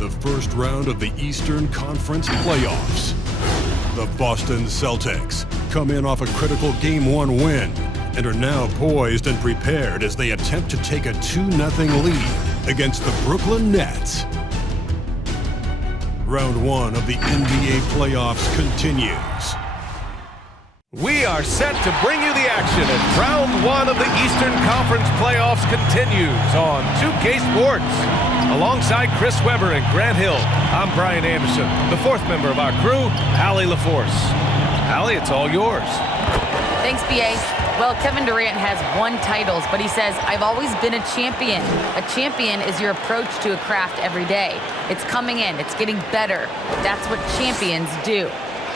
the first round of the Eastern Conference playoffs. The Boston Celtics come in off a critical Game 1 win and are now poised and prepared as they attempt to take a 2-0 lead against the Brooklyn Nets. Round 1 of the NBA playoffs continues. We are set to bring you the action as round 1 of the Eastern Conference playoffs continues on 2K Sports. Alongside Chris Webber and Grant Hill, I'm Brian Anderson, the fourth member of our crew, Allie LaForce. Allie, it's all yours. Thanks, B.A. Well, Kevin Durant has won titles, but he says, I've always been a champion. A champion is your approach to a craft every day. It's coming in. It's getting better. That's what champions do.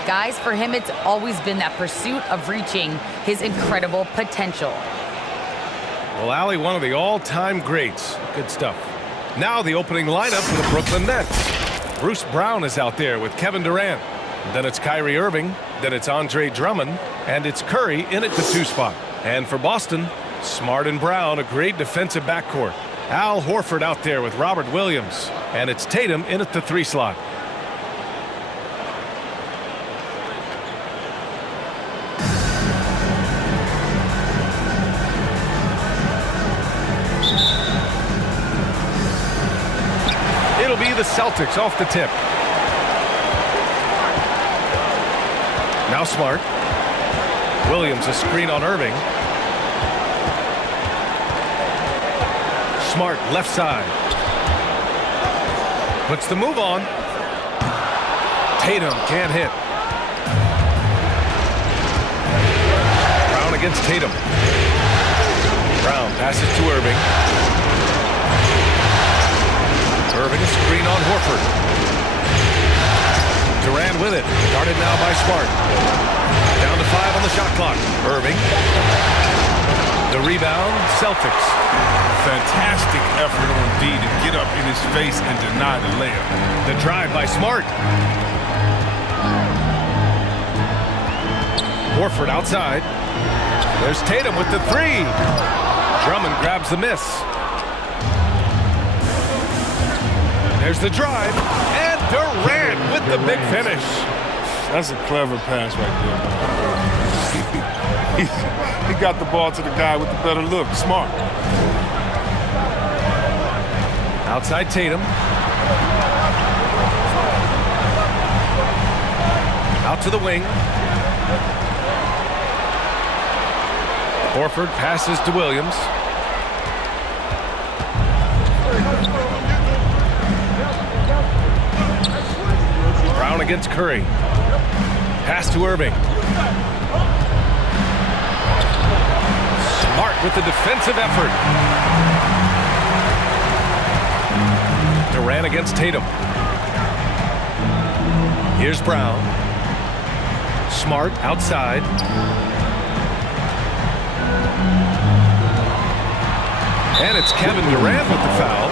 Guys, for him, it's always been that pursuit of reaching his incredible potential. Well, Allie, one of the all-time greats. Good stuff. Now the opening lineup for the Brooklyn Nets. Bruce Brown is out there with Kevin Durant. Then it's Kyrie Irving. Then it's Andre Drummond. And it's Curry in at the 2 spot. And for Boston, Smart and Brown, a great defensive backcourt. Al Horford out there with Robert Williams. And it's Tatum in at the 3 slot. It'll be the Celtics off the tip. Now Smart. Williams, a screen on Irving. Smart, left side. Puts the move on. Tatum can't hit. Brown against Tatum. Brown passes to Irving. Irving, a screen on Horford. Durant with it. Guarded now by Smart. Down to 5 on the shot clock. Irving. The rebound, Celtics. Fantastic effort on D to get up in his face and deny the layup. The drive by Smart. Horford outside. There's Tatum with the 3. Drummond grabs the miss. There's the drive. And Durant with the big finish. That's a clever pass right there. He got the ball to the guy with the better look. Smart. Outside Tatum. Out to the wing. Horford passes to Williams. Brown against Curry. Pass to Irving. Smart with the defensive effort. Durant against Tatum. Here's Brown. Smart outside. And it's Kevin Durant with the foul.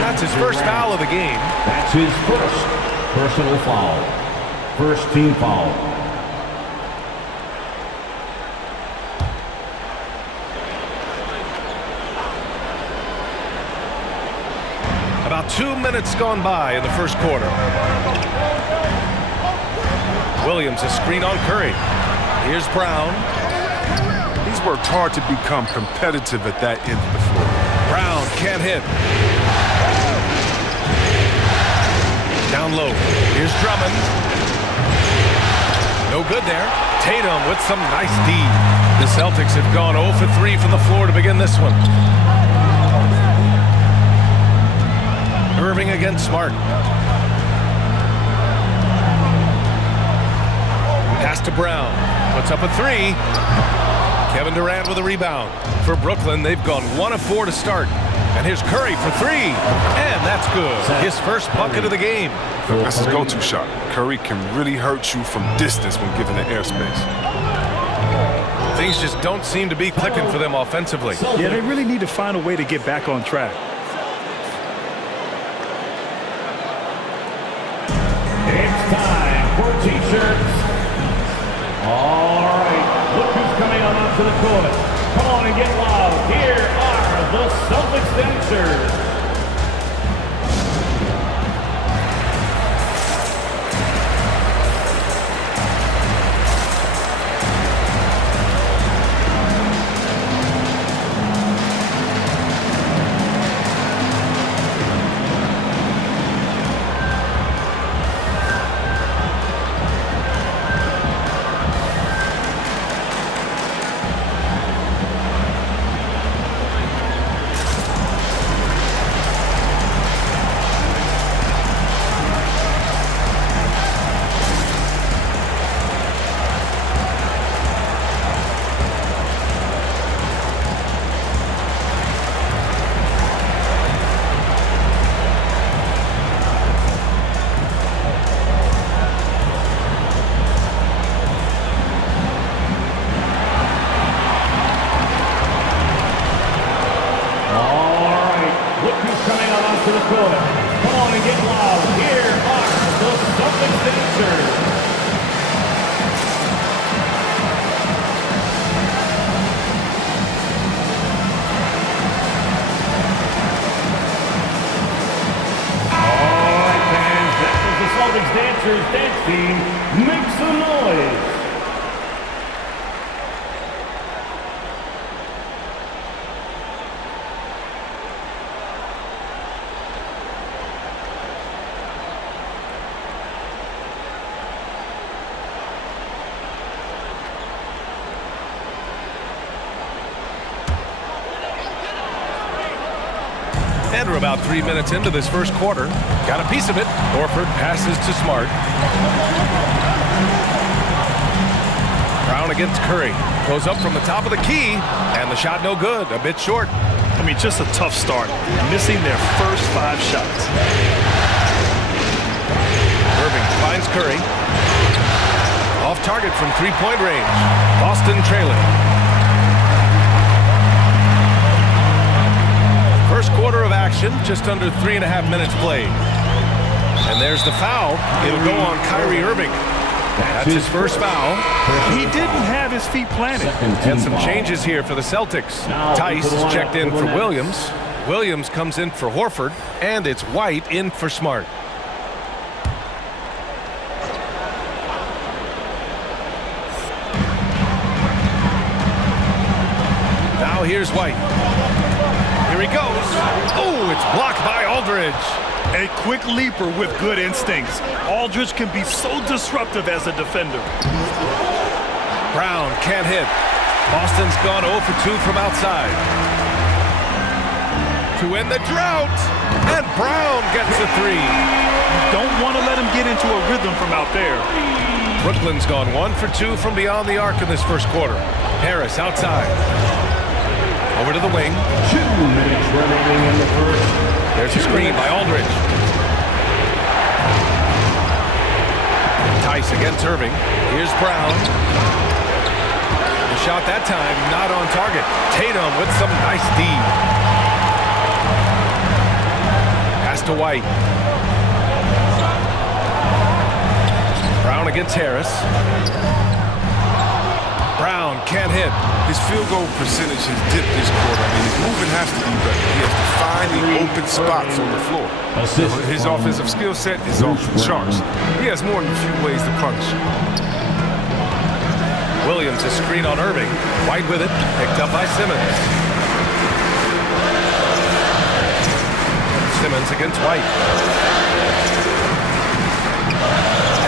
That's his first foul of the game. That's his first personal foul. First team foul. About 2 minutes gone by in the first quarter. Williams, a screen on Curry. Here's Brown. He's worked hard to become competitive at that end of the floor. Brown can't hit. Down low. Here's Drummond. No good there. Tatum with some nice D. The Celtics have gone 0 for 3 from the floor to begin this one. Irving against Smart. Pass to Brown. Puts up a 3. Kevin Durant with a rebound. For Brooklyn, they've gone 1 of 4 to start. And here's Curry for 3. And that's good. His first bucket of the game. That's his go-to shot. Curry can really hurt you from distance when given the airspace. Things just don't seem to be clicking for them offensively. Yeah, they really need to find a way to get back on track. It's time for T-shirts. All right, look who's coming on onto the court. Come on and get loud. Here are the Celtics dancers. team make some noise. And we're about 3 minutes into this first quarter. Got a piece of it. Horford passes to Smart. Brown against Curry. Goes up from the top of the key. And the shot no good. A bit short. I mean, just a tough start. Missing their first 5 shots. Irving finds Curry. Off target from three-point range. Boston trailing. First quarter of action, just under 3.5 minutes played. And there's the foul. It'll go on Kyrie Irving. That's his first foul. He didn't have his feet planted. And some changes here for the Celtics. Tice is checked in for Williams. Williams comes in for Horford. And it's White in for Smart. Now here's White. Here he goes. Oh, it's blocked by Aldridge. A quick leaper with good instincts. Aldridge can be so disruptive as a defender. Brown can't hit. Boston's gone 0 for 2 from outside. To end the drought. And Brown gets a 3. Don't want to let him get into a rhythm from out there. Brooklyn's gone 1 for 2 from beyond the arc in this first quarter. Harris outside. Over to the wing. 2 minutes remaining in the first. There's a screen by Aldridge. Tice against Irving. Here's Brown. The shot that time not on target. Tatum with some nice D. Pass to White. Brown against Harris. Brown can't hit. His field goal percentage has dipped this quarter. I mean, his movement has to be better. He has to find the open spots on the floor. His offensive skill set is off the charts. He has more than a few ways to punish. Williams a screen on Irving. White with it. Picked up by Simmons. Simmons against White.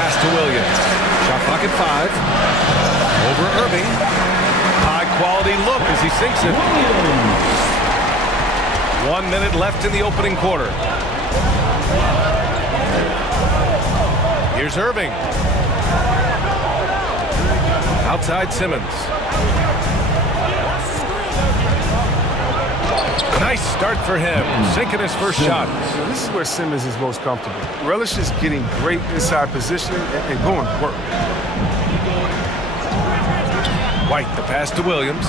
Pass to Williams. Shot clock at 5. Over Irving. High quality look as he sinks it. 1 minute left in the opening quarter. Here's Irving. Outside Simmons. Nice start for him. Sinking his first shot. So this is where Simmons is most comfortable. Relishes getting great inside position and going to work. White, the pass to Williams.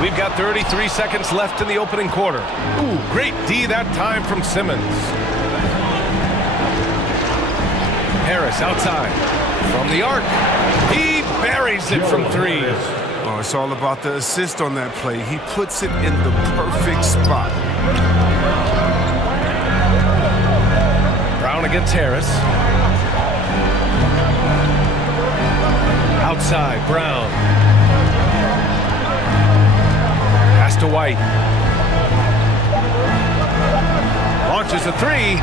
We've got 33 seconds left in the opening quarter. Ooh, great D that time from Simmons. Harris outside. From the arc. He buries it from 3. Oh, it's all about the assist on that play. He puts it in the perfect spot. Brown against Harris. Outside, Brown. Pass to White. Launches a 3.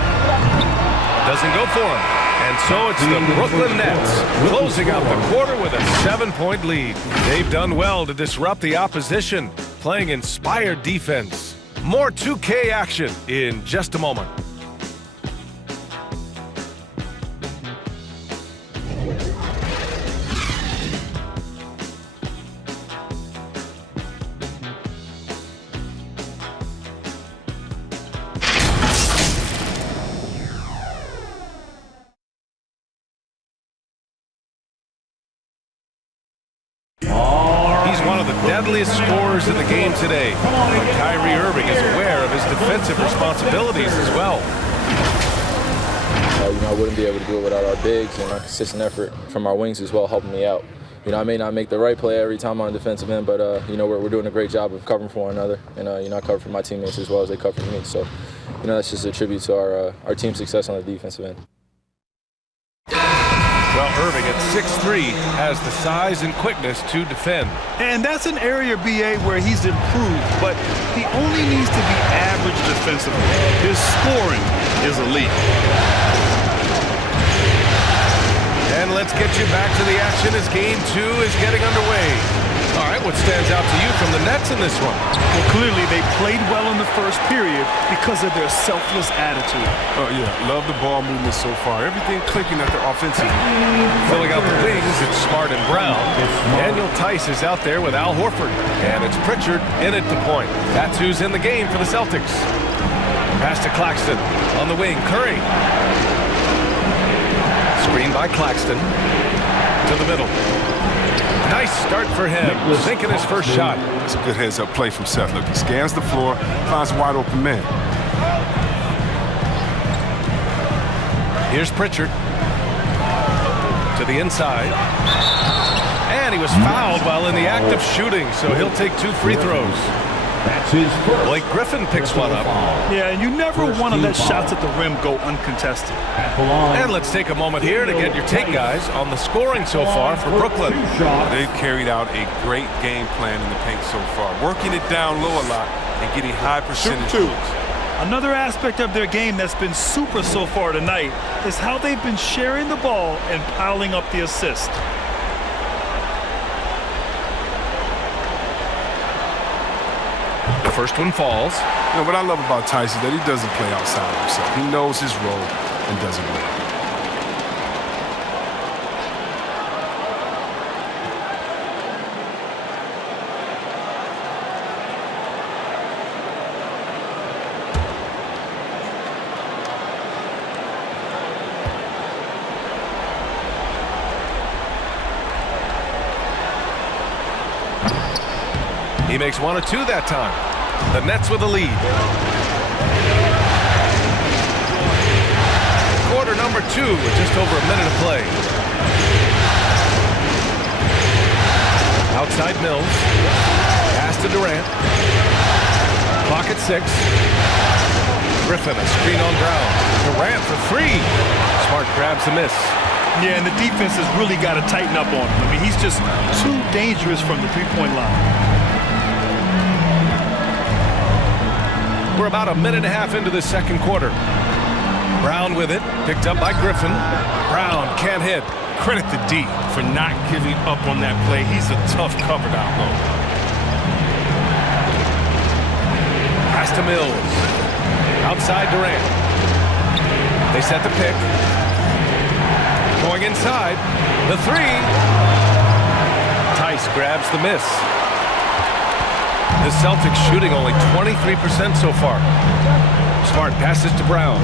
Doesn't go for him. And so it's the Brooklyn Nets closing out the quarter with a 7-point lead. They've done well to disrupt the opposition, playing inspired defense. More 2K action in just a moment. Deadliest scorers in the game today. But Kyrie Irving is aware of his defensive responsibilities as well. I wouldn't be able to do it without our bigs and our consistent effort from our wings as well, helping me out. I may not make the right play every time on the defensive end, but we're doing a great job of covering for one another, and I cover for my teammates as well as they cover for me. So that's just a tribute to our team's success on the defensive end. Well, Irving at 6'3" has the size and quickness to defend. And that's an area, BA, where he's improved, but he only needs to be average defensively. His scoring is elite. And let's get you back to the action as Game 2 is getting underway. All right, what stands out to you from the Nets in this one? Well, clearly they played well in the first period because of their selfless attitude. Oh, yeah. Love the ball movement so far. Everything clicking at the offensive. Filling out the wings, it's Smart and Brown. Daniel Tice is out there with Al Horford. And it's Pritchard in at the point. That's who's in the game for the Celtics. Pass to Claxton on the wing. Curry. Screen by Claxton to the middle. Nice start for him. Sinking his first shot. It's a good heads-up play from Seth. Look, he scans the floor, finds a wide-open man. Here's Pritchard to the inside. And he was fouled while in the act of shooting, so he'll take 2 free throws. That's his first. Blake Griffin picks one up. Yeah, and you never want to let shots at the rim go uncontested. And let's take a moment here to get your take, guys, on the scoring so far for Brooklyn. They've carried out a great game plan in the paint so far, working it down low a lot and getting high percentage looks. Another aspect of their game that's been super so far tonight is how they've been sharing the ball and piling up the assist. The first one falls. What I love about Tyson is that he doesn't play outside of himself. He knows his role and does it well. He makes 1 of 2 that time. The Nets with a lead. Quarter number 2 with just over a minute of play. Outside Mills. Pass to Durant. Clock at 6. Griffin, a screen on Brown. Durant for 3. Smart grabs the miss. Yeah, and the defense has really got to tighten up on him. I mean, he's just too dangerous from the three-point line. We're about a minute and a half into the second quarter. Brown with it, picked up by Griffin. Brown can't hit. Credit to D for not giving up on that play. He's a tough cover down low. Pass to Mills. Outside Durant. They set the pick. Going inside. The 3. Tice grabs the miss. The Celtics shooting only 23% so far. Smart passes to Brown.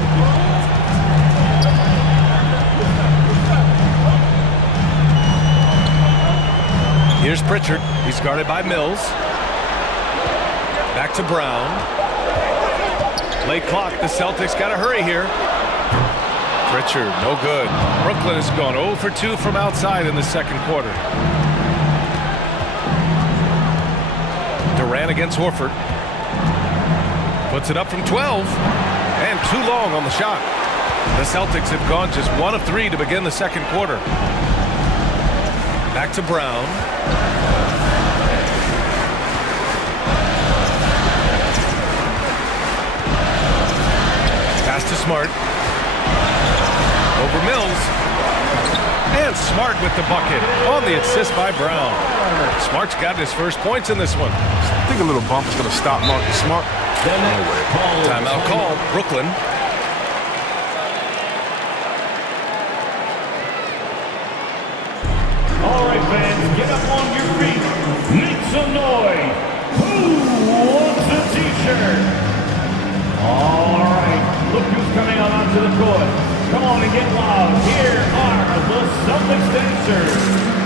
Here's Pritchard. He's guarded by Mills. Back to Brown. Late clock. The Celtics got to hurry here. Pritchard, no good. Brooklyn has gone 0 for 2 from outside in the second quarter. Durant against Horford. Puts it up from 12. And too long on the shot. The Celtics have gone just 1 of 3 to begin the second quarter. Back to Brown. Pass to Smart. Over Mills. And Smart with the bucket on the assist by Brown. Smart's got his first points in this one. I think a little bump is going to stop Marcus Smart. Timeout call, Brooklyn. All right, fans, get up on your feet. Make some noise. Who wants a t-shirt? All right, look who's coming on onto the court. Come on and get loud. Here are the Celtics dancers.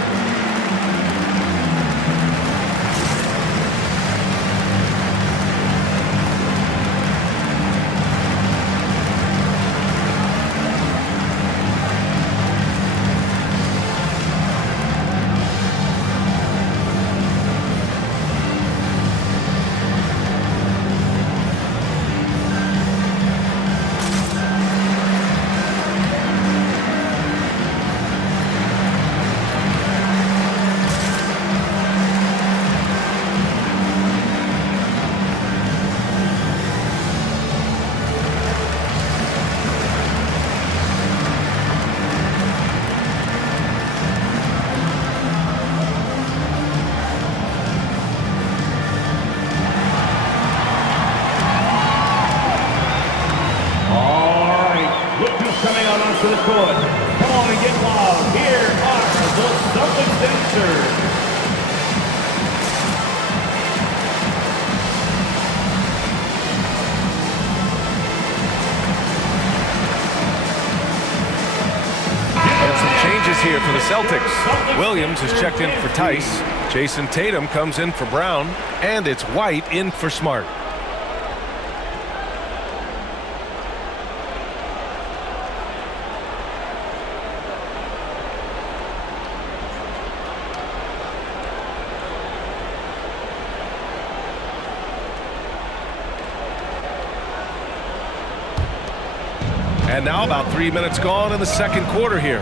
court. Come on and get loud. Here are the Celtics dancers. And some changes here for the Celtics. Williams is checked in for Tice. Jason Tatum comes in for Brown. And it's White in for Smart. And now about 3 minutes gone in the second quarter here.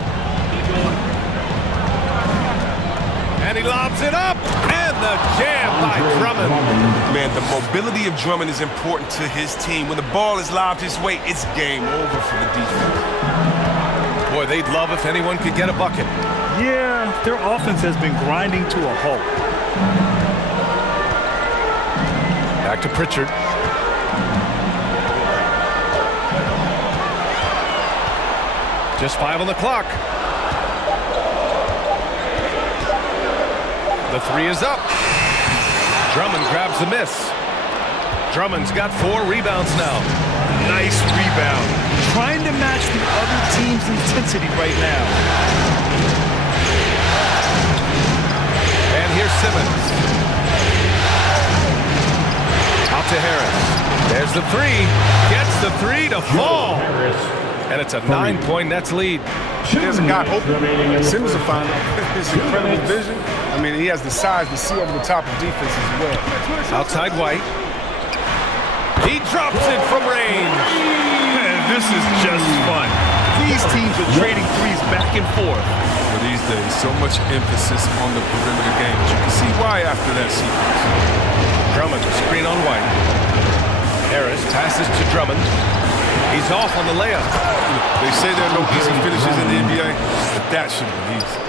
And he lobs it up. And the jam by Drummond. Man, the mobility of Drummond is important to his team. When the ball is lobbed his way, it's game over for the defense. Boy, they'd love if anyone could get a bucket. Yeah, their offense has been grinding to a halt. Back to Pritchard. Just 5 on the clock. The 3 is up. Drummond grabs the miss. Drummond's got 4 rebounds now. Nice rebound. Trying to match the other team's intensity right now. And here's Simmons. Out to Harris. There's the 3. Gets the 3 to fall. And it's a 9-point Nets lead. There's a guy open. Simmons will find his incredible vision. I mean, he has the size to see over the top of defense as well. Outside White. He drops it from range. Man, this is just fun. These teams are trading threes back and forth. Well, these days, so much emphasis on the perimeter game. But you can see why after that sequence. Drummond, screen on White. Harris passes to Drummond. He's off on the layup. They say there are no easy finishes in the NBA, but that should be easy.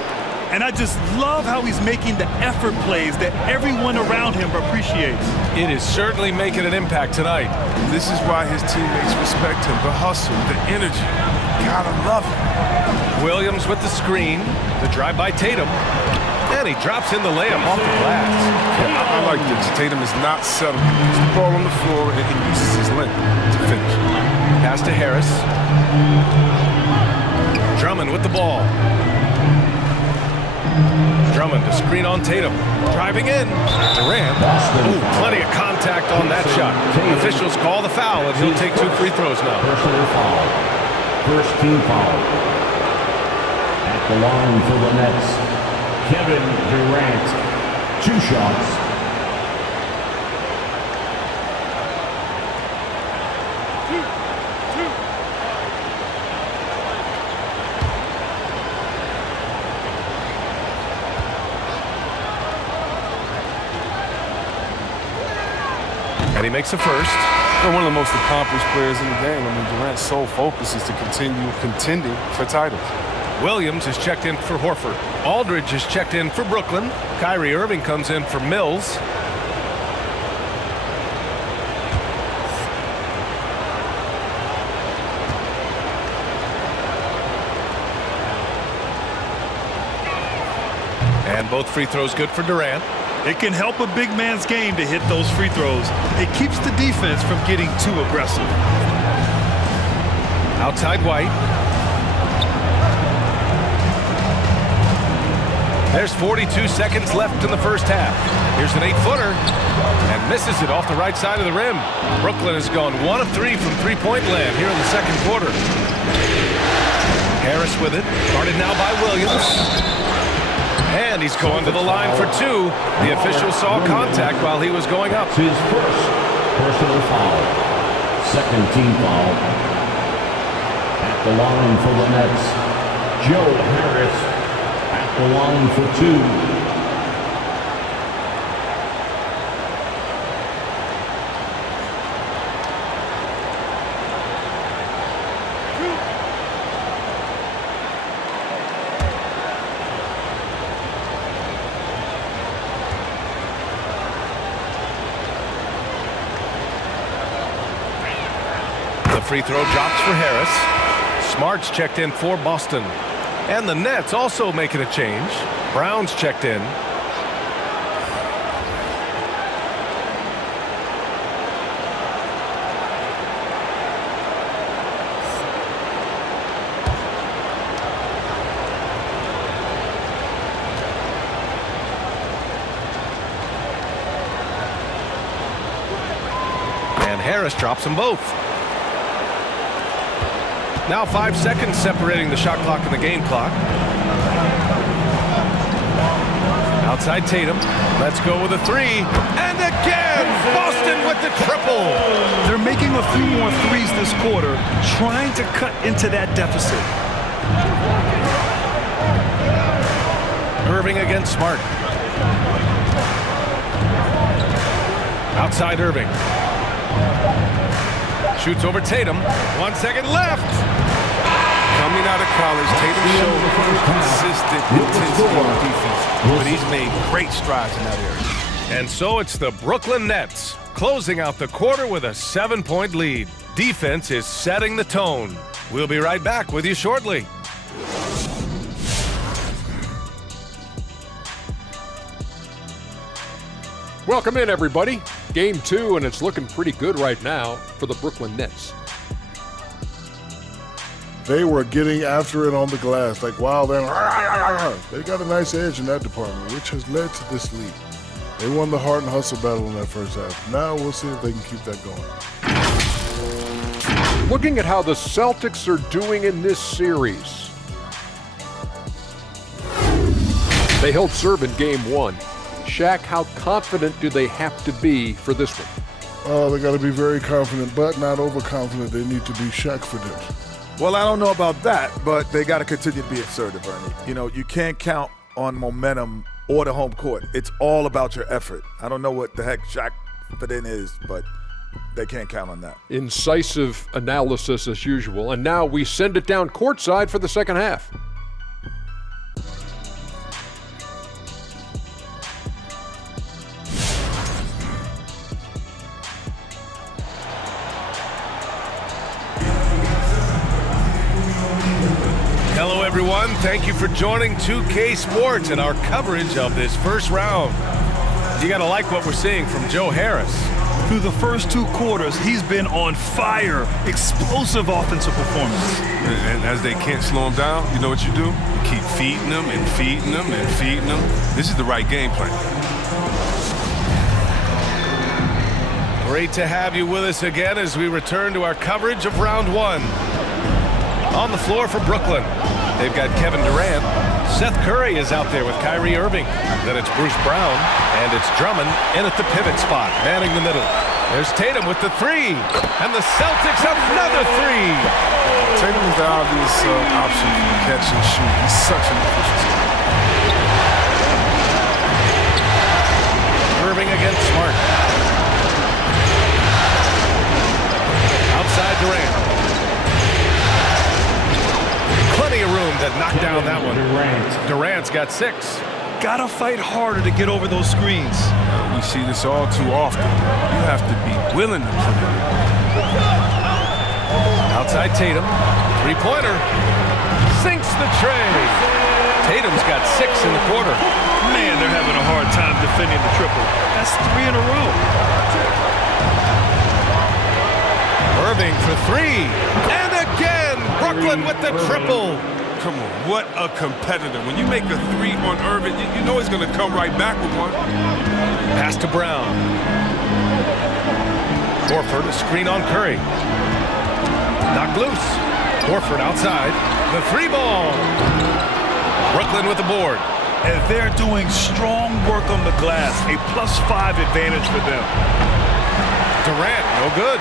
And I just love how he's making the effort plays that everyone around him appreciates. It is certainly making an impact tonight. This is why his teammates respect him. The hustle, the energy. Gotta love it. Williams with the screen. The drive by Tatum. And he drops in the layup off the glass. Yeah, I like this. Tatum is not settled. He puts the ball on the floor and he uses his length to finish. Pass to Harris. Drummond with the ball. Drummond to screen on Tatum. Driving in. Durant. Ooh, plenty of contact on that shot. Officials call the foul, and he'll take 2 free throws now. Personal foul. First team foul. At the line for the Nets, Kevin Durant. 2 shots. And he makes a first. They're one of the most accomplished players in the game. I mean, Durant's sole focus is to continue contending for titles. Williams is checked in for Horford. Aldridge is checked in for Brooklyn. Kyrie Irving comes in for Mills. And both free throws good for Durant. It can help a big man's game to hit those free throws. It keeps the defense from getting too aggressive. Outside White. There's 42 seconds left in the first half. Here's an 8-footer. And misses it off the right side of the rim. Brooklyn has gone 1 of 3 from three-point land here in the second quarter. Harris with it. Guarded now by Williams. And he's going to the line for 2. The official saw contact while he was going up. His first personal foul. Second team foul. At the line for the Nets, Joe Harris. At the line for 2. Free throw drops for Harris. Smart's checked in for Boston. And the Nets also making a change. Brown's checked in. And Harris drops them both. Now 5 seconds separating the shot clock and the game clock. Outside Tatum. Let's go with a three. And again, Boston with the triple. They're making a few more threes this quarter, trying to cut into that deficit. Irving against Smart. Outside Irving. Shoots over Tatum. 1 second left. Coming out of college, Tatum showed consistent intensity on defense, but he's made great strides in that area. And so it's the Brooklyn Nets closing out the quarter with a 7-point lead. Defense is setting the tone. We'll be right back with you shortly. Welcome in, everybody. Game 2, and it's looking pretty good right now for the Brooklyn Nets. They were getting after it on the glass, like wild and they got a nice edge in that department, which has led to this lead. They won the heart and hustle battle in that first half. Now we'll see if they can keep that going. Looking at how the Celtics are doing in this series. They held serve in game 1. Shaq, how confident do they have to be for this one? Oh, they got to be very confident, but not overconfident. They need to be Shaq-fident. Well, I don't know about that, but they got to continue to be assertive, Ernie. You know, you can't count on momentum or the home court. It's all about your effort. I don't know what the heck Shaq-fident is, but they can't count on that. Incisive analysis as usual, and now we send it down courtside for the second half. Hello, everyone. Thank you for joining 2K Sports and our coverage of this first round. You got to like what we're seeing from Joe Harris. Through the first 2 quarters, he's been on fire. Explosive offensive performance. And as they can't slow him down, you know what you do? You keep feeding them and feeding them and feeding them. This is the right game plan. Great to have you with us again as we return to our coverage of round 1. On the floor for Brooklyn, they've got Kevin Durant. Seth Curry is out there with Kyrie Irving. Then it's Bruce Brown, and it's Drummond in at the pivot spot, manning the middle. There's Tatum with the three, and the Celtics another three. Tatum is the obvious option for catch and shoot. He's such an efficient scorer. Irving against Smart. Outside Durant. Plenty of room to knock down that one. Durant's got 6. Gotta fight harder to get over those screens. We see this all too often. You have to be willing to put it in. Outside Tatum. Three-pointer. Sinks the tray. Tatum's got 6 in the quarter. Man, they're having a hard time defending the triple. That's 3 in a row. Irving for 3. And again, Brooklyn with the triple. Come on, what a competitor. When you make a 3 on Irving, you know he's going to come right back with one. Pass to Brown. Horford, a screen on Curry. Knocked loose. Horford outside. The 3 ball. Brooklyn with the board. And they're doing strong work on the glass. A +5 advantage for them. Durant, no good.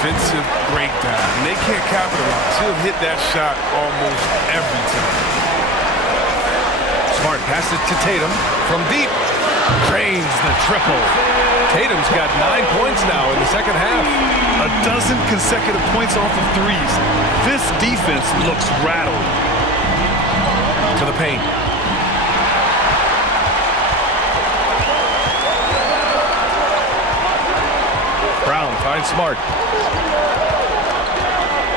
Offensive breakdown. And they can't capitalize. He'll hit that shot almost every time. Smart passes to Tatum from deep. Cranes the triple. Tatum's got 9 points now in the second half. A dozen consecutive points off of threes. This defense looks rattled. To the paint. Brown finds Smart.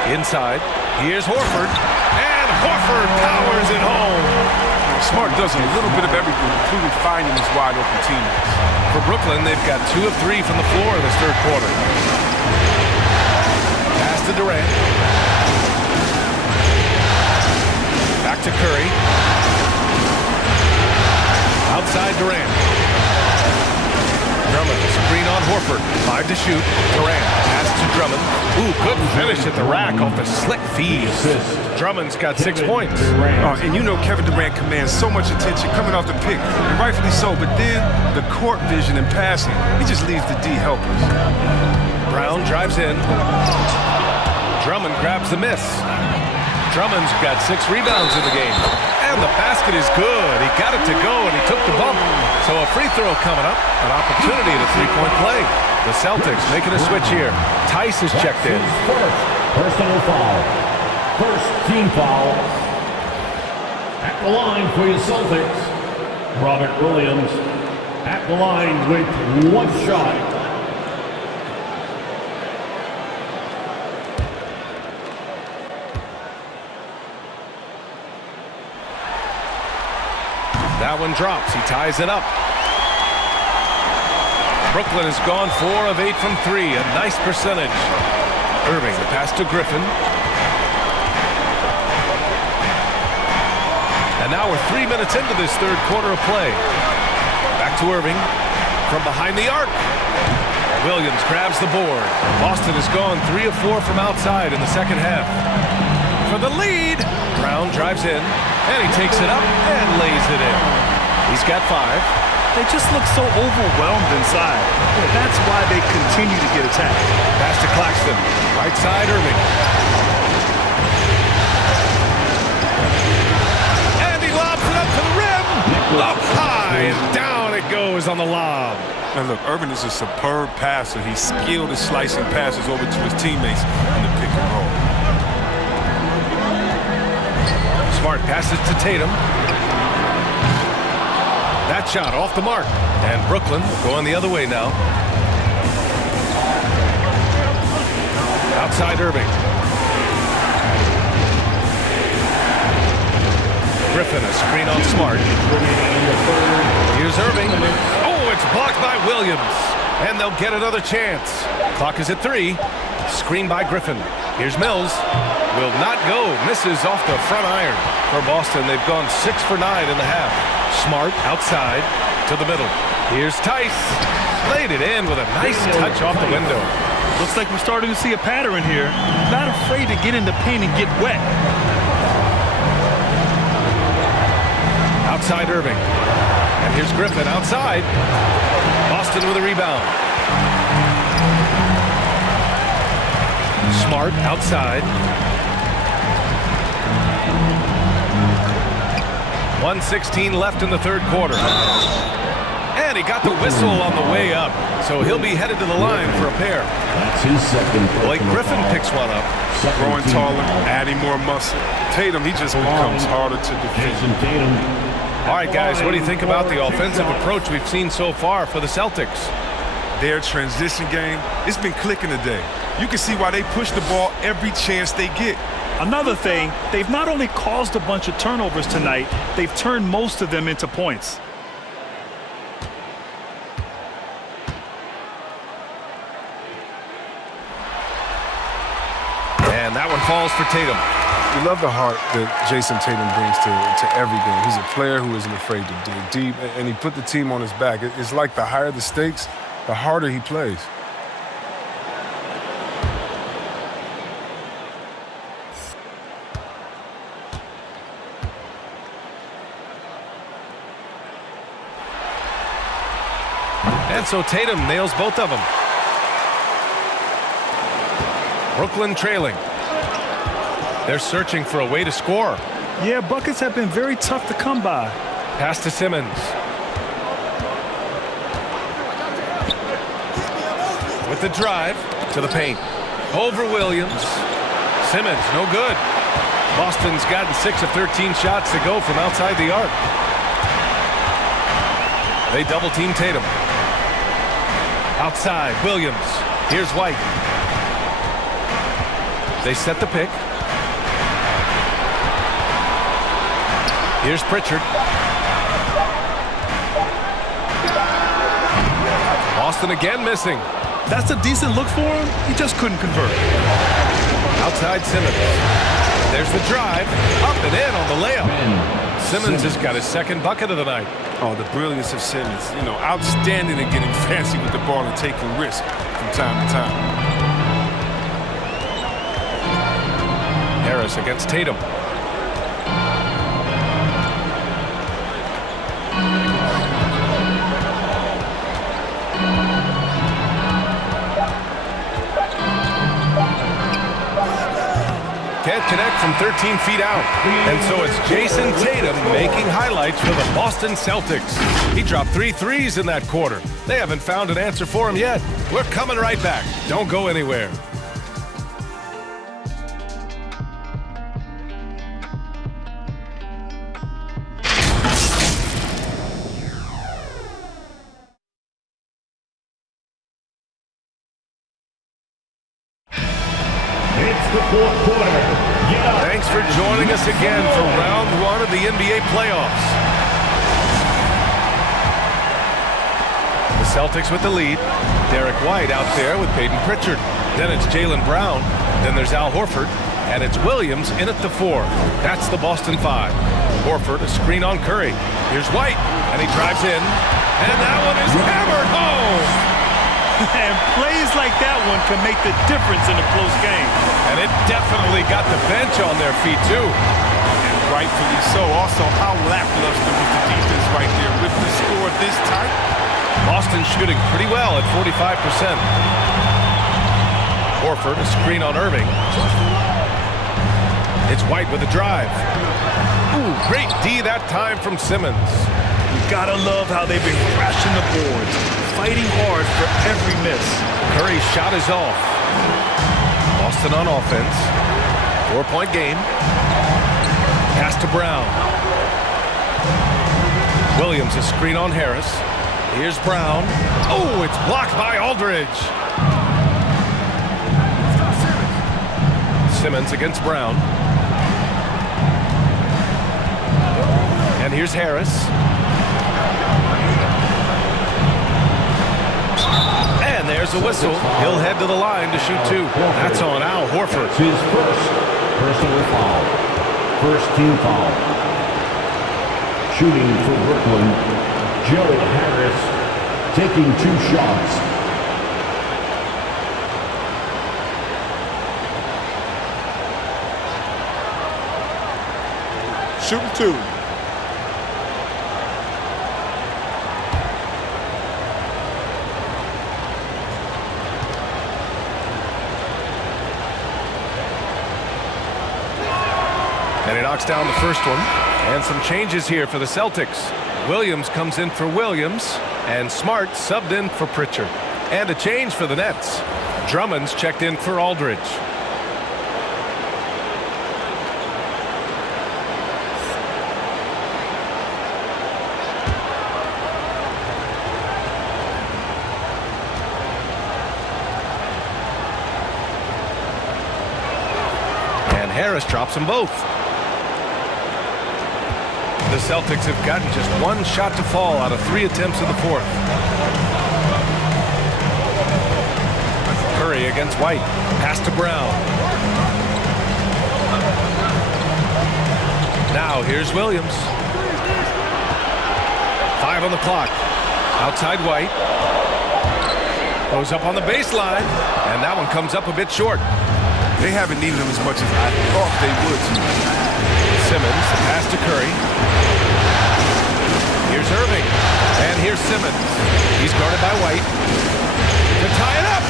Inside. Here's Horford. And Horford powers it home. Smart does a little bit of everything, including finding his wide open teammates. For Brooklyn, they've got 2 of 3 from the floor in this third quarter. Pass to Durant. Back to Curry. Outside Durant. Drummond, screen on Horford. 5 to shoot. Durant, pass to Drummond. Ooh, good finish at the rack off the slick feed. Drummond's got 6 points. And you know Kevin Durant commands so much attention coming off the pick, and rightfully so, but then the court vision and passing, he just leaves the D helpless. Brown drives in. Drummond grabs the miss. Drummond's got 6 rebounds in the game. And the basket is good. He got it to go, and he took the bump. So a free throw coming up, an opportunity at a three-point play. The Celtics making a switch here. Tice is checked in. Personal foul. First team foul. At the line for your Celtics, Robert Williams. At the line with 1 shot. That one drops. He ties it up. Brooklyn has gone 4 of 8 from 3. A nice percentage. Irving, the pass to Griffin. And now we're 3 minutes into this third quarter of play. Back to Irving. From behind the arc. Williams grabs the board. Boston has gone 3 of 4 from outside in the second half. For the lead. Brown drives in. And he takes it up and lays it in. He's got 5. They just look so overwhelmed inside. That's why they continue to get attacked. Pass to Claxton. Right side, Irving. And he lobs it up to the rim. Up high and down it goes on the lob. Now look, Irving is a superb passer. He's skilled at slicing passes over to his teammates in the pick and roll. Smart passes to Tatum. That shot off the mark. And Brooklyn going the other way now. Outside Irving. Griffin, a screen on Smart. Here's Irving. Oh, it's blocked by Williams. And they'll get another chance. Clock is at 3. Screen by Griffin. Here's Mills. Will not go. Misses off the front iron. For Boston, they've gone 6 for 9 in the half. Smart outside to the middle. Here's Tice. Laid it in with a nice touch off the window. Looks like we're starting to see a pattern here. Not afraid to get in the paint and get wet. Outside Irving. And here's Griffin outside. Boston with a rebound. Smart outside. 1:16 left in the third quarter. And he got the whistle on the way up. So he'll be headed to the line for a pair. That's his second. Blake Griffin picks one up. Growing taller, adding more muscle. Tatum, he just becomes harder to defend. All right, guys, what do you think about the offensive approach we've seen so far for the Celtics? Their transition game, it's been clicking today. You can see why they push the ball every chance they get. Another thing, they've not only caused a bunch of turnovers tonight, they've turned most of them into points. And that one falls for Tatum. We love the heart that Jason Tatum brings to every game. He's a player who isn't afraid to dig deep, and he put the team on his back. It's like the higher the stakes, the harder he plays. And so Tatum nails both of them. Brooklyn trailing. They're searching for a way to score. Yeah, buckets have been very tough to come by. Pass to Simmons. With the drive to the paint. Over Williams. Simmons, no good. Boston's gotten 6 of 13 shots to go from outside the arc. They double team Tatum. Outside, Williams. Here's White. They set the pick. Here's Pritchard. Boston again missing. That's a decent look for him. He just couldn't convert. Outside Simmons. There's the drive. Up and in on the layup. Simmons has got his second bucket of the night. Oh, the brilliance of Simmons. You know, outstanding at getting fancy with the ball and taking risks from time to time. Harris against Tatum. Can't connect from 13 feet out. And so it's Jason Tatum making highlights for the Boston Celtics. He dropped 3 threes in that quarter. They haven't found an answer for him yet. We're coming right back. Don't go anywhere. Fourth quarter. Thanks for joining us again for round 1 of the NBA playoffs. The Celtics with the lead. Derek White out there with Peyton Pritchard. Then it's Jaylen Brown. Then there's Al Horford. And it's Williams in at the 4. That's the Boston 5. Horford, a screen on Curry. Here's White, and he drives in. And that one is hammered home. And plays like that one can make the difference in a close game. And it definitely got the bench on their feet, too. And rightfully so. Also, how lackluster was the defense right there with the score this tight? Boston shooting pretty well at 45%. Horford, a screen on Irving. It's White with a drive. Ooh, great D that time from Simmons. You gotta love how they've been crashing the boards, fighting hard for every miss. Curry's shot is off. Boston on offense. 4-point game. Pass to Brown. Williams, a screen on Harris. Here's Brown. Oh, it's blocked by Aldridge. Simmons against Brown. And here's Harris. And there's a whistle. He'll head to the line to shoot 2. That's on Al Horford. It's his first personal foul. First team foul. Shooting for Brooklyn, Joe Harris taking 2 shots. Shooting 2. And he knocks down the first one. And some changes here for the Celtics. Williams comes in for Williams, and Smart subbed in for Pritchard. And a change for the Nets. Drummond's checked in for Aldridge. And Harris drops them both. The Celtics have gotten just 1 shot to fall out of 3 attempts in the 4th. Curry against White. Pass to Brown. Now here's Williams. 5 on the clock. Outside White. Goes up on the baseline. And that one comes up a bit short. They haven't needed him as much as I thought they would tonight. Simmons, pass to Curry. Here's Irving. And here's Simmons. He's guarded by White. To tie it up.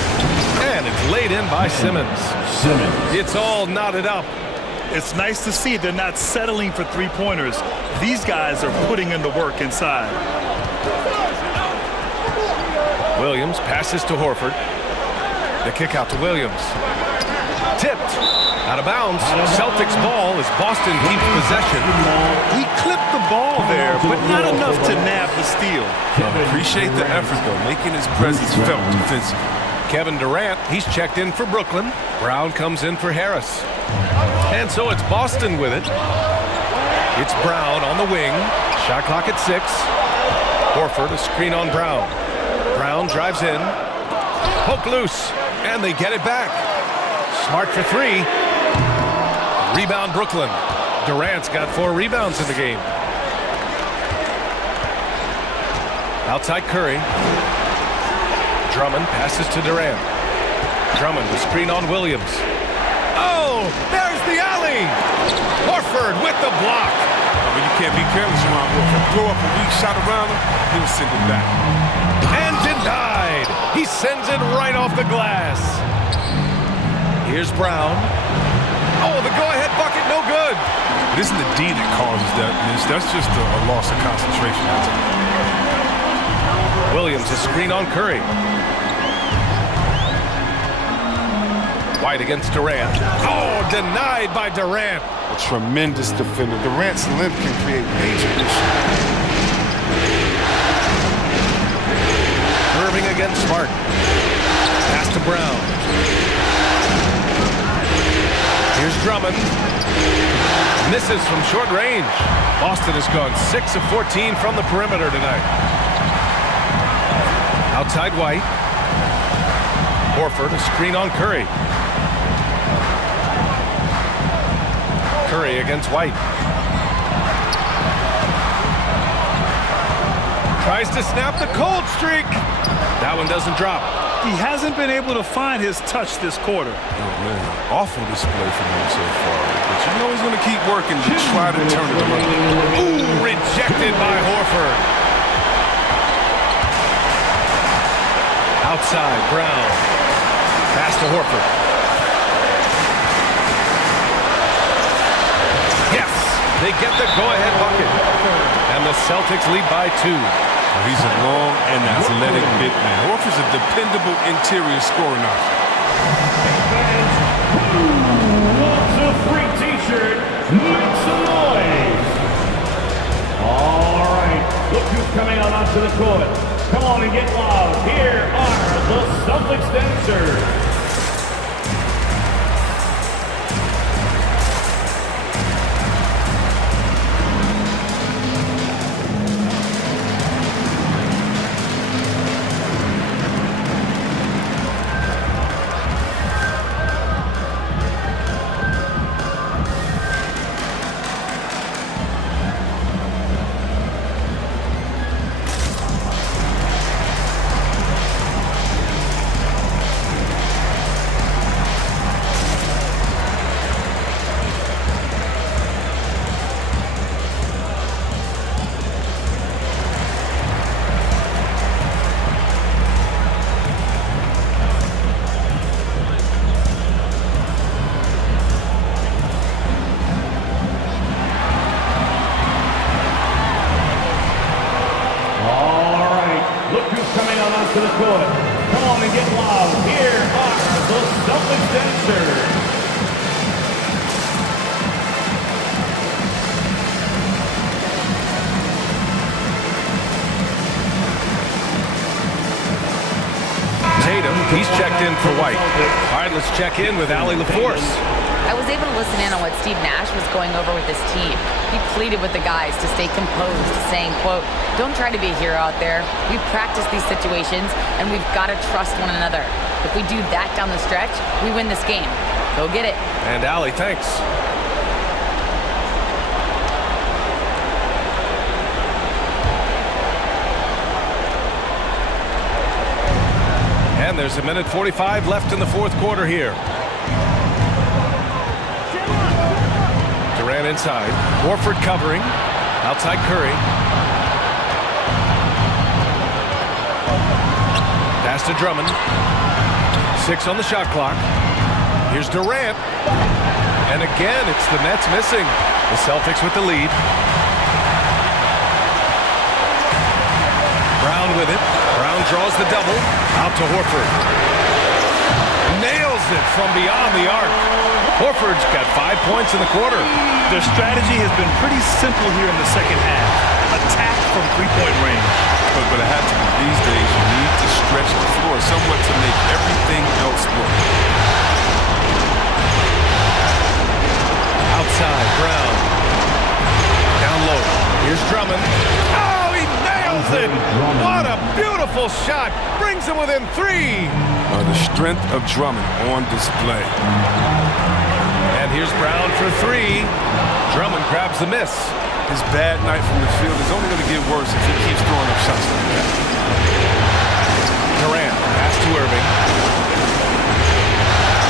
And it's laid in by Simmons. It's all knotted up. It's nice to see they're not settling for 3-pointers. These guys are putting in the work inside. Williams passes to Horford. The kick out to Williams. Tipped. Out of bounds. Celtics ball as Boston keeps possession. He clipped the ball there, but not enough to nab the steal. Appreciate the effort, though, making his presence felt defensively. Kevin Durant, he's checked in for Brooklyn. Brown comes in for Harris. And so it's Boston with it. It's Brown on the wing. Shot clock at 6. Horford, a screen on Brown. Brown drives in. Poke loose, and they get it back. Smart for 3. Rebound Brooklyn. Durant's got 4 rebounds in the game. Outside Curry. Drummond passes to Durant. Drummond, a screen on Williams. Oh, there's the alley. Horford with the block. Oh, you can't be careless around Horford. Throw up a weak shot around him, he'll send it back. And denied. He sends it right off the glass. Here's Brown. Oh, the go-ahead bucket, no good. It isn't the D that causes that. That's just a loss of concentration. Williams, a screen on Curry. White against Durant. Oh, denied by Durant. A tremendous defender. Durant's length can create major issues. Irving against Smart. Pass to Brown. Here's Drummond. Misses from short range. Boston has gone 6 of 14 from the perimeter tonight. Outside White. Horford, a screen on Curry. Curry against White. Tries to snap the cold streak. That one doesn't drop. He hasn't been able to find his touch this quarter. Oh, man. Awful display from him so far. But you know he's going to keep working to try to turn it around. Ooh, rejected by Horford. Outside, Brown. Pass to Horford. Yes, they get the go-ahead bucket. And the Celtics lead by 2. He's a long and athletic big man. Horford's a dependable interior scoring option. Fans, who wants a free t-shirt? Make some noise. All right, look who's coming out onto the court. Come on and get loud. Here are the Celtics dancers. To the court. Come on and get loud. Here are the Celtics dancers. Tatum, he's checked in for White. All right, let's check in with Allie LaForce. I was able to listen in on what Steve Nash was going over with his team. He pleaded with the guys to stay composed, saying, quote, "Don't try to be a hero out there. We've practiced these situations, and we've got to trust one another. If we do that down the stretch, we win this game. Go get it." And Allie, thanks. And there's 1:45 left in the fourth quarter here. Durant inside. Horford covering. Outside Curry. Pass to Drummond. 6 on the shot clock. Here's Durant. And again, it's the Nets missing. The Celtics with the lead. Brown with it. Brown draws the double. Out to Horford. Nails it from beyond the arc. Horford's got 5 points in the quarter. Their strategy has been pretty simple here in the second half. Attack from three-point range. But it had to be these days. You need to stretch the floor somewhat to make everything else work. Outside, Brown. unload. Here's Drummond. Oh, he nails it! What a beautiful shot! Brings him within 3. The strength of Drummond on display. And here's Brown for 3. Drummond grabs the miss. His bad night from the field is only going to get worse if he keeps throwing up shots like that. Durant, pass to Irving.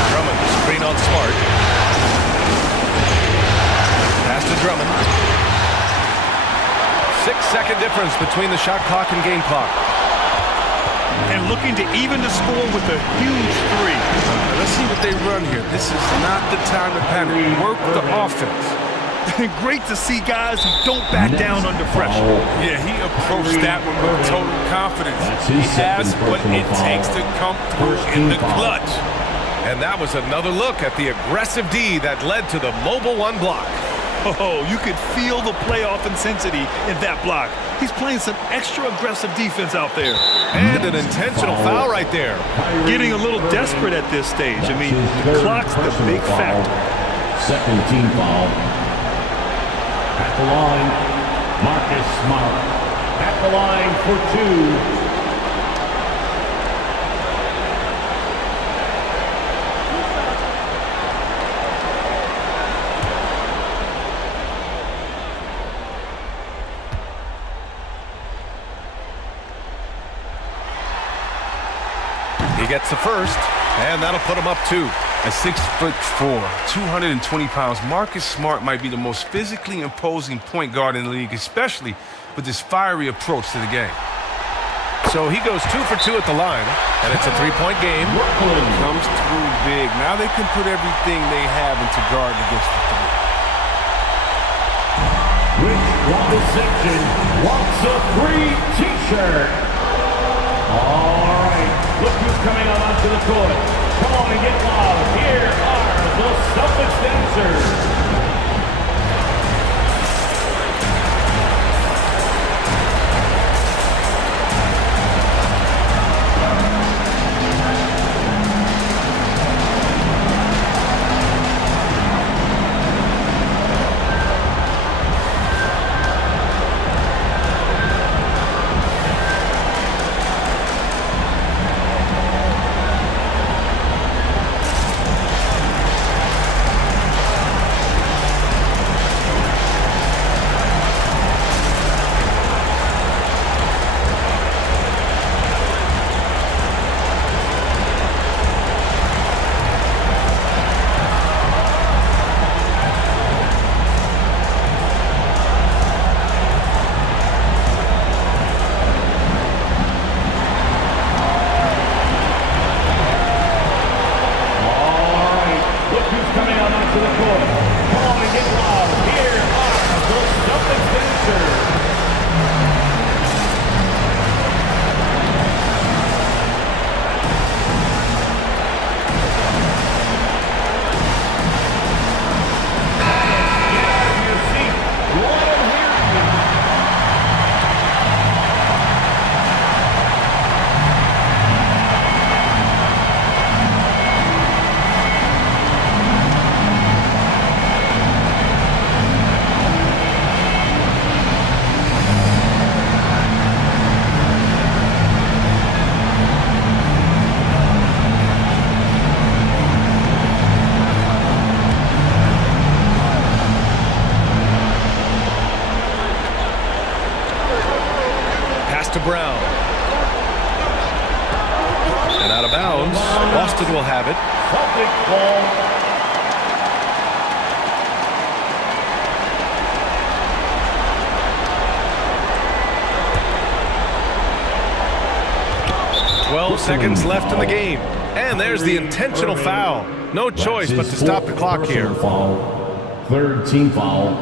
Drummond, screen on Smart. Pass to Drummond. 6-second difference between the shot clock and game clock. And looking to even the score with a huge 3. Let's see what they run here. This is not the time to panic. Work the offense. Great to see guys who don't back down under pressure. Yeah, he approached that one with total confidence. He has what it takes to come through in the clutch. And that was another look at the aggressive D that led to the mobile 1 block. Oh, you could feel the playoff intensity in that block. He's playing some extra aggressive defense out there. And an intentional foul right there. Getting a little desperate at this stage. I mean, the clock's the big factor. Second team foul. At the line, Marcus Smart. At the line for 2. He gets the first, and that'll put him up 2. At 6'4", 220 pounds, Marcus Smart might be the most physically imposing point guard in the league, especially with this fiery approach to the game. So he goes 2 for 2 at the line, and it's a 3-point game. Comes through big. Now they can put everything they have into guard against the 3. Which one section wants a free T-shirt? All right, look who's coming out onto the court. Come on and get loud. Here are the Celtics dancers. To Brown. And out of bounds. Boston will have it. Celtics ball. Seconds left in the game. And there's the intentional foul. No choice but to stop the clock here. Third team foul.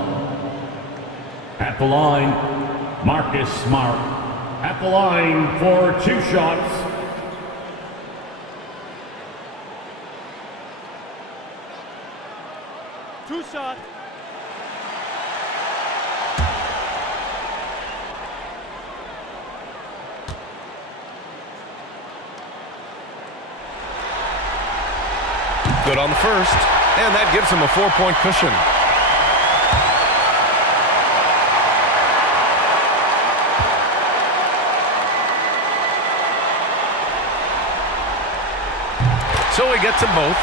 At the line, Marcus Smart. At the line for 2 shots. Two shot. Good on the first, and that gives him a 4-point cushion. so he gets them both.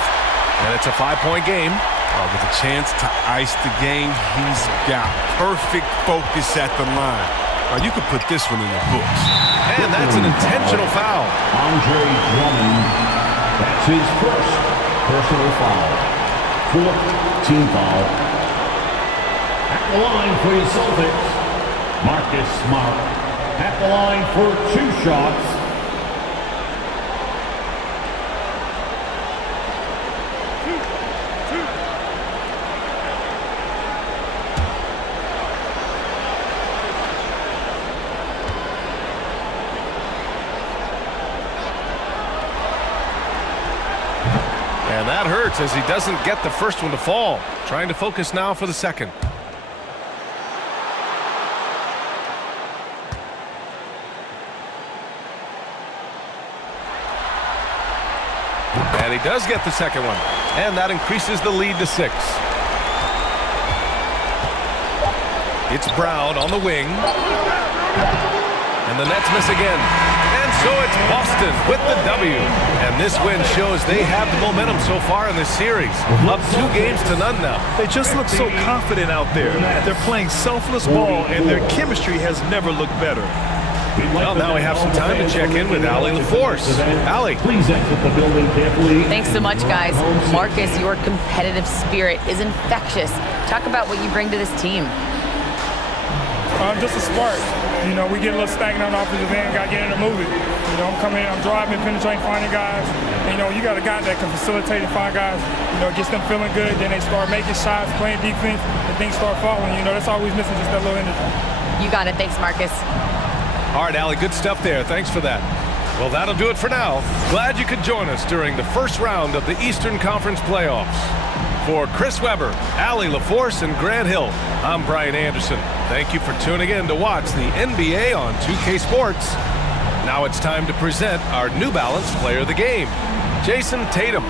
And it's a 5-point game. With a chance to ice the game, he's got perfect focus at the line. You could put this one in the books. And that's an intentional foul. Andre Drummond, that's his first personal foul. 4th team foul. At the line for your Celtics, Marcus Smart. At the line for 2 shots. And that hurts as he doesn't get the first one to fall. Trying to focus now for the second. And he does get the second one. And that increases the lead to 6. It's Brown on the wing. And the Nets miss again. And so it's Boston with the W. And this win shows they have the momentum so far in this series. Up 2 games to none now. They just look so confident out there. They're playing selfless ball, and their chemistry has never looked better. Well, now we have some time to check in with Allie LaForce. Allie. Please exit the building carefully. Thanks so much, guys. Marcus, your competitive spirit is infectious. Talk about what you bring to this team. Just a spark. You know, we get a little stagnant on the offensive end, got to get in and move it. You know, I'm coming in, I'm driving, penetrating, finding guys. And, you know, you got a guy that can facilitate and find guys. You know, gets them feeling good, then they start making shots, playing defense, and things start falling. You know, that's always missing, just that little energy. You got it. Thanks, Marcus. All right, Allie, good stuff there. Thanks for that. Well, that'll do it for now. Glad you could join us during the first round of the Eastern Conference playoffs. For Chris Webber, Allie LaForce, and Grant Hill, I'm Brian Anderson. Thank you for tuning in to watch the NBA on 2K Sports. Now it's time to present our New Balance Player of the Game, Jason Tatum.